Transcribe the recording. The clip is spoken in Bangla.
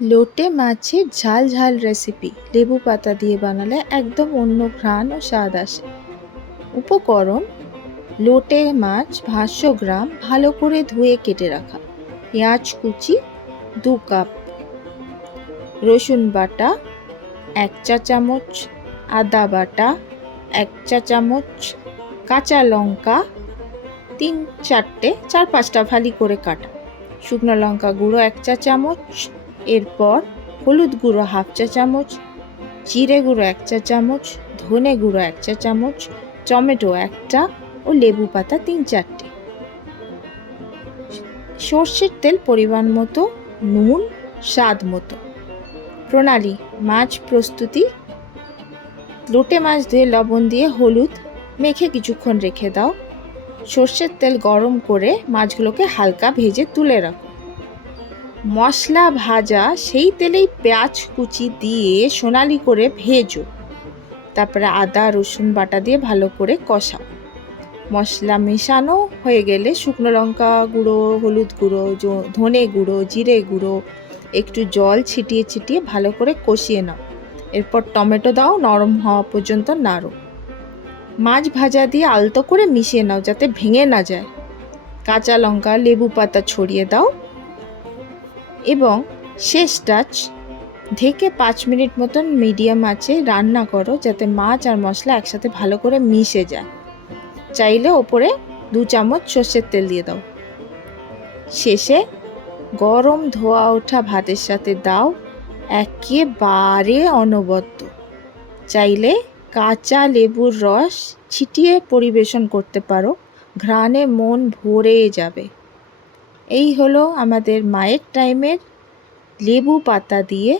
লোটে মাছের ঝাল ঝাল রেসিপি লেবু পাতা দিয়ে বানালে একদম অন্য ঘ্রাণ ও স্বাদ আসে। উপকরণ, লোটে মাছ পাঁচশো গ্রাম ভালো করে ধুয়ে কেটে রাখা। পেঁয়াজ কুচি দু কাপ। রসুন বাটা এক চা চামচ। আদা বাটা এক চা চামচ। কাঁচা লঙ্কা তিন চারটে, চার পাঁচটা ফালি করে কাটা। শুকনো লঙ্কা গুঁড়ো এক চা চামচ। এরপর হলুদ গুঁড়ো হাফ চা চামচ, জিরে গুঁড়ো এক চা চামচ, ধনে গুঁড়ো এক চা চামচ, টমেটো একটা ও লেবু পাতা তিন চারটে। সর্ষের তেল পরিমাণ মতো, নুন, স্বাদ মতো। প্রণালী, মাছ প্রস্তুতি। লোটে মাছ ধুয়ে লবণ দিয়ে হলুদ মেখে কিছুক্ষণ রেখে দাও। সর্ষের তেল গরম করে মাছগুলোকে হালকা ভেজে তুলে রাখো। মশলা ভাজা, সেই তেলেই পেঁয়াজ কুচি দিয়ে সোনালি করে ভেজো। তারপরে আদা, রসুন বাটা দিয়ে ভালো করে কষাও। মশলা মেশানো হয়ে গেলে শুকনো লঙ্কা গুঁড়ো, হলুদ গুঁড়ো ধনে গুঁড়ো, জিরে গুঁড়ো, একটু জল ছিটিয়ে ছিটিয়ে ভালো করে কষিয়ে নাও। এরপর টমেটো দাও, নরম হওয়া পর্যন্ত নাড়ো। মাছ ভাজা দিয়ে আলতো করে মিশিয়ে নাও যাতে ভেঙে না যায়। কাঁচা লঙ্কা, লেবু পাতা ছড়িয়ে দাও। এবং শেষ টাচ, ঢেকে পাঁচ মিনিট মতন মিডিয়াম আঁচে রান্না করো যাতে মাছ আর মশলা একসাথে ভালো করে মিশে যায়। চাইলে ওপরে দু চামচ সর্ষের তেল দিয়ে দাও। শেষে গরম ধোয়া ওঠা ভাতের সাথে দাও, একেবারে অনবদ্য। চাইলে কাঁচা লেবুর রস ছিটিয়ে পরিবেশন করতে পারো, ঘ্রাণে মন ভরে যাবে। এই হলো আমাদের মায়ের টাইমের লেবু পাতা দিয়ে